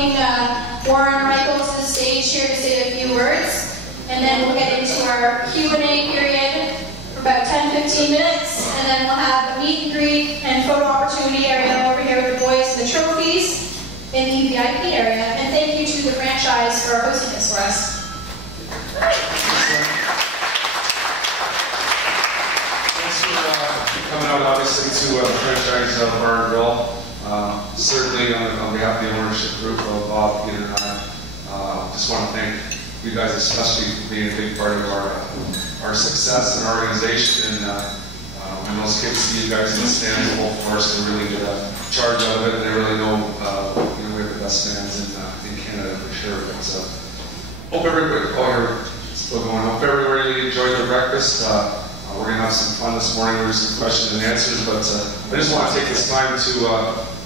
welcoming Warren Michael to the stage here to say a few words, and then we'll get into our Q&A period for about 10-15 minutes, and then we'll have a meet and greet and photo opportunity area over here with the boys and the trophies in the VIP area. And thank you to the franchise for hosting this for us. Thanks for coming out, obviously, to the Franchise Bar and Grill. Certainly on behalf of the ownership group of Bob, Peter, and I, just want to thank you guys especially for being a big part of our success and our organization. And when those kids see you guys in the stands full force, they really get a charge out of it, and they really know, we have the best fans in Canada for sure. But, hope everybody, still going. Hope everybody enjoyed the breakfast. We're going to have some fun this morning. There's some questions and answers, but I just want to take this time to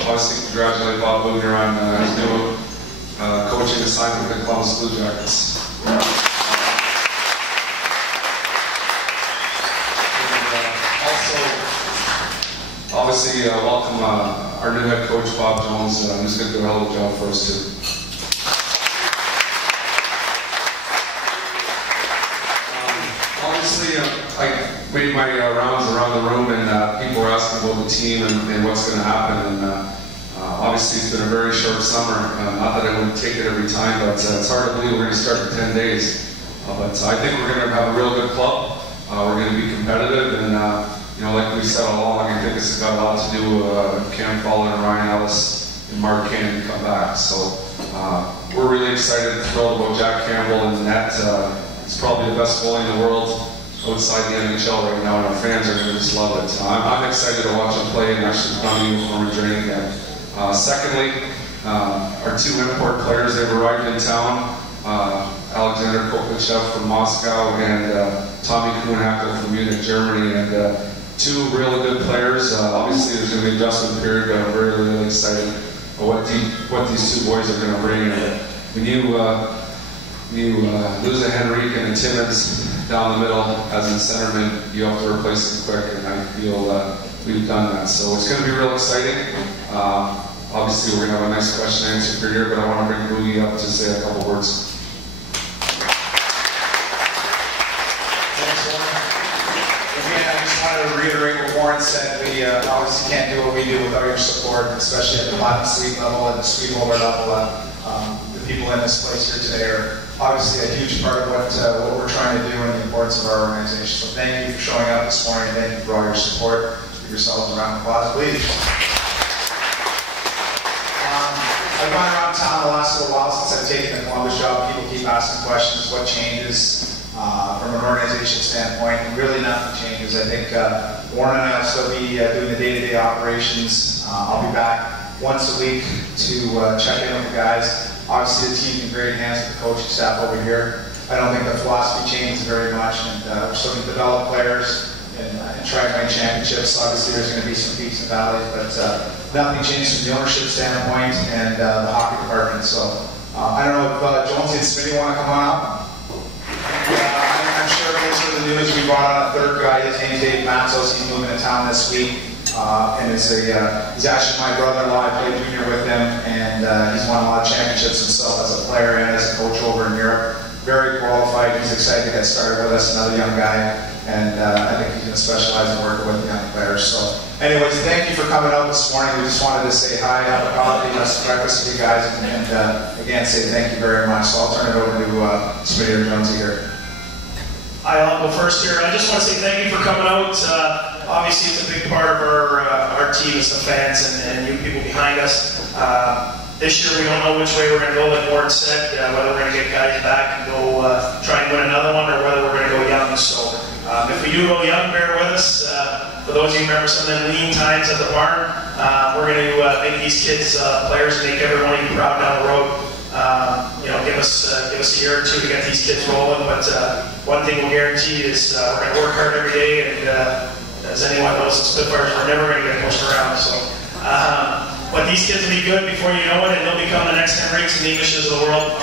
obviously congratulate Bob Bugner on his new coaching assignment with the Columbus Blue Jackets. And, also, obviously, welcome our new head coach, Bob Jones, who's going to do a hell of a job for us too. Obviously, I made my rounds around the room, and people were asking about the team and what's going to happen. And obviously, it's been a very short summer. Not that I would take it every time, but it's hard to believe we're going to start in 10 days. But I think we're going to have a real good club. We're going to be competitive, and like we said all along, I think it's got a lot to do with Cam Fowler and Ryan Ellis and Mark Cannon to come back. So we're really excited and thrilled about Jack Campbell in the net. He's probably the best goalie in the world outside the NHL right now, and our fans are going to just love it. I'm excited to watch him play and actually put on the uniform and training again. Secondly, our two import players, they've arrived in town. Alexander Kopachev from Moscow and Tommy Kuhnhackl from Munich, Germany, and two really good players. Obviously, there's going to be an adjustment period, but I'm really, really excited about what these two boys are going to bring. When you lose a Henrique and a Timmins down the middle as in centerman, you have to replace them quick, and I feel we've done that. So it's going to be real exciting. Obviously, we're going to have a nice question and answer period, but I want to bring Boogie up to say a couple words. Thanks, Warren. Again, I just wanted to reiterate what Warren said. We obviously can't do what we do without your support, especially at the bottom suite level and the suite holder level. The people in this place here today are obviously a huge part of what we're trying to do and the importance of our organization. So thank you for showing up this morning, and thank you for all your support. Give yourselves a round of applause, please. I've gone around town the last little while since I've taken the Columbus job. People keep asking questions, what changes from an organization standpoint, and really nothing changes. I think Warren and I will still be doing the day-to-day operations. I'll be back once a week to check in with the guys. Obviously, the team's in great hands with the coaching staff over here. I don't think the philosophy changes very much, and we're still going to develop players and try to win championships. Obviously, there's going to be some peaks and valleys, but nothing changed from the ownership standpoint and the hockey department. So I don't know if Jonesy and Smitty want to come on up. I'm sure thanks for the news. We brought on a third guy. His name's Dave Matzos. He's moving to town this week. And he's actually my brother-in-law. I played junior with him, and he's won a lot of championships himself as a player and as a coach over in Europe. Very qualified. He's excited to get started with us, another young guy, and I think he's going to specialize in working with young players. So anyways, thank you for coming out this morning. We just wanted to say hi, have a coffee, have some breakfast with you guys, and again, say thank you very much. So I'll turn it over to Smitty or Jonesy here. I'll go first here. I just want to say thank you for coming out. Obviously, it's a big part of our team is the fans and you people behind us. This year, we don't know which way we're going to go, like Warren said, whether we're going to get guys back and go try and win another one, or whether we're going to go young. So if we do go young, bear with us. For those of you who remember some of the lean times at the barn, we're going to make these kids players and make everyone even proud down the road. Give us a year or two to get these kids rolling. But one thing we'll guarantee is we're going to work hard every day, and as anyone knows, the Spitfires, we're never going to get pushed around. So, but these kids will be good before you know it, and they'll become the next Henriques and Englishes of the world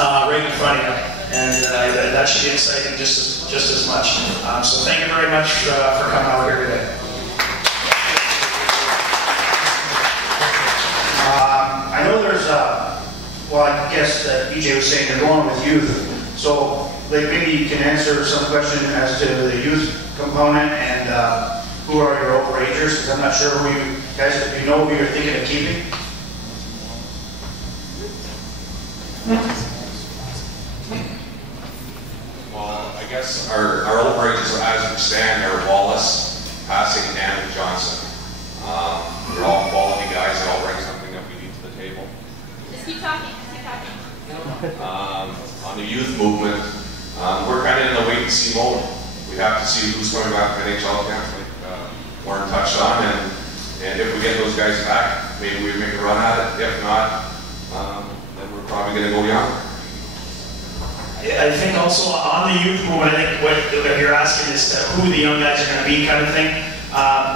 right in front of you. And that should be exciting just as much. So thank you very much for coming out here today. I know there's guess that EJ was saying, you're going with youth. So, like, maybe you can answer some question as to the youth component and who are your overagers, because I'm not sure who you guys, if you know who you're thinking of keeping. Well, I guess our overages as we stand are Wallace, Passing, and Johnson. They're all quality guys. They all bring something that we need to the table. Just keep talking. On the youth movement, we're kind of in the wait-and-see mode. We have to see who's coming back from NHL camp, like Warren touched on, and if we get those guys back, maybe we make a run at it. If not, then we're probably going to go young. I think also on the youth movement, I think what you're asking is who the young guys are going to be, kind of thing.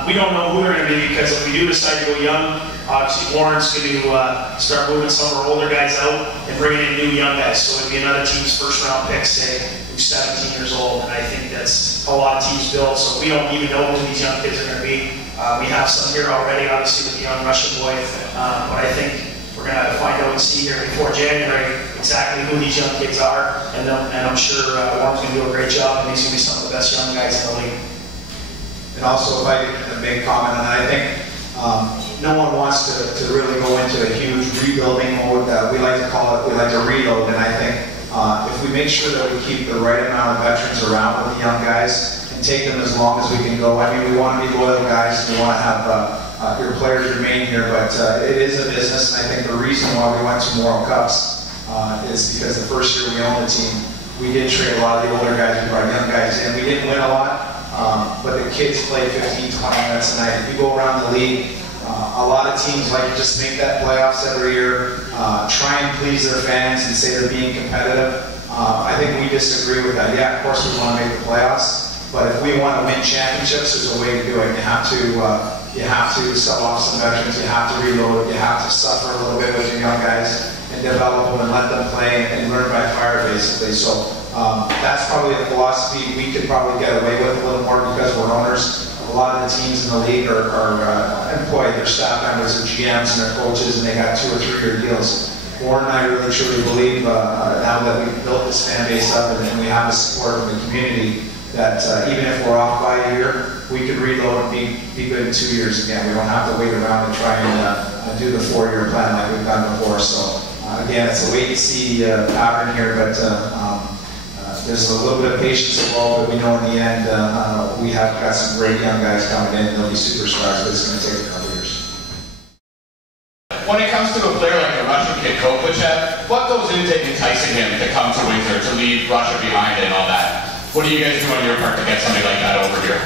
We don't know who they're going to be, because if we do decide to go young, obviously Warren's going to start moving some of our older guys out and bringing in new young guys. So it'd be another team's first round pick, say, who's 17 years old. And I think that's a lot of teams build. So we don't even know who these young kids are going to be. We have some here already, obviously, with the young Russian boy. But I think we're going to find out and see here before January exactly who these young kids are. And I'm sure Warren's going to do a great job, and he's going to be some of the best young guys in the league. And also, if I could make a comment on that, I think no one wants to really go into a huge rebuilding mode. We like to call it, we like to reload. And I think if we make sure that we keep the right amount of veterans around with the young guys and take them as long as we can go. I mean, we want to be loyal guys, and we want to have your players remain here, but it is a business. And I think the reason why we went to World Cups is because the first year we owned the team, we did trade a lot of the older guys, we brought young guys in. We didn't win a lot. But the kids play 15, 20 minutes a night. If you go around the league, a lot of teams like to just make that playoffs every year, try and please their fans and say they're being competitive. I think we disagree with that. Yeah, of course we want to make the playoffs, but if we want to win championships, there's a way to do it. You have to sell off some veterans, you have to reload, you have to suffer a little bit with your young guys and develop them and let them play and learn by fire, basically. So that's probably a philosophy we could probably get away with a little more because we're owners. A lot of the teams in the league are employed, their staff members, their GMs, and their coaches, and they got 2 or 3 year deals. Warren and I really truly believe now that we've built this fan base up and we have the support of the community that even if we're off by a year, we could reload and be good in 2 years again. We don't have to wait around and try and do the 4-year plan like we've done before. So again, it's a wait and see pattern here, but there's a little bit of patience involved, but we know in the end we have got some great young guys coming in, and they'll be superstars, but it's going to take a couple years. When it comes to a player like a Russian kid, Kovachev, what goes into enticing him to come to Windsor, to leave Russia behind and all that? What do you guys do on your part to get somebody like that over here?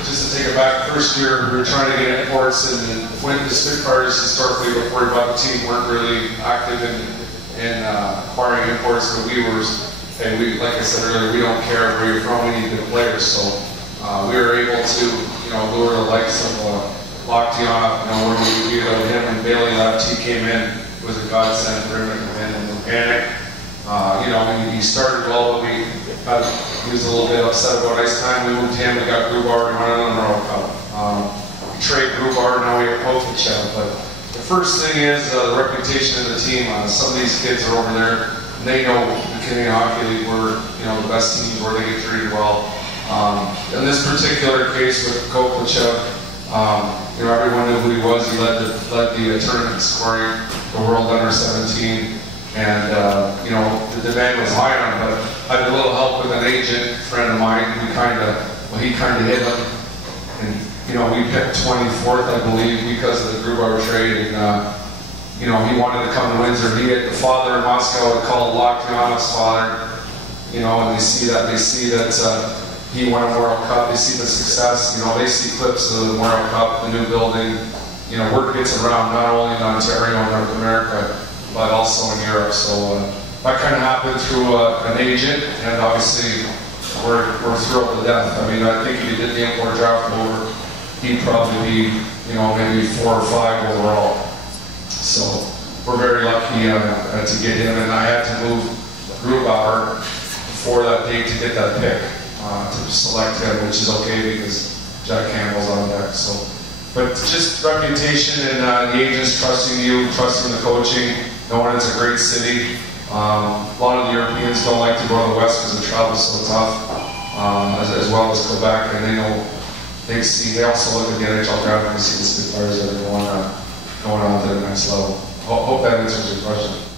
Just to take it back, first year we were trying to get imports, and when the Spitfires historically before we bought the team weren't really active in acquiring imports, but we were. And we, like I said earlier, we don't care where you're from, we need good players. So we were able to, lure the likes of Lockdown, when we got him and Bailey left, he came in, it was a godsend for him to come in and panic. He started well, but he was a little bit upset about ice time. We moved him, we got Grubauer and went on the World Cup. We traded Grubauer, now we have Kovachev. But the first thing is the reputation of the team. Some of these kids are over there. They know the Canadian Hockey League were, the best teams where they get treated well. In this particular case with Kovachev, everyone knew who he was. He led the tournament scoring, the World Under 17, and the demand was high on him. But I had a little help with an agent friend of mine. He kind of hit him, and we picked 24th, I believe, because of the Grubauer trade. And, he wanted to come to Windsor. He had the father in Moscow would call Lockdown's father, and they see that he won a World Cup. They see the success. They see clips of the World Cup, the new building. Word gets around not only in Ontario and North America, but also in Europe. So that kind of happened through an agent, and obviously we're thrilled to death. I mean, I think if you did the import draft over, he'd probably be, maybe 4 or 5 overall. So we're very lucky to get him, and I had to move Grubauer before that date to get that pick to select him, which is okay because Jack Campbell's on deck. So, but just reputation and the agents trusting you, trusting the coaching, knowing it's a great city. A lot of the Europeans don't like to go to the West because the travel is so tough, as well as Quebec, and they also look at the NHL draft and see the Spitfires that are going on to the next level. Hope that answers your question.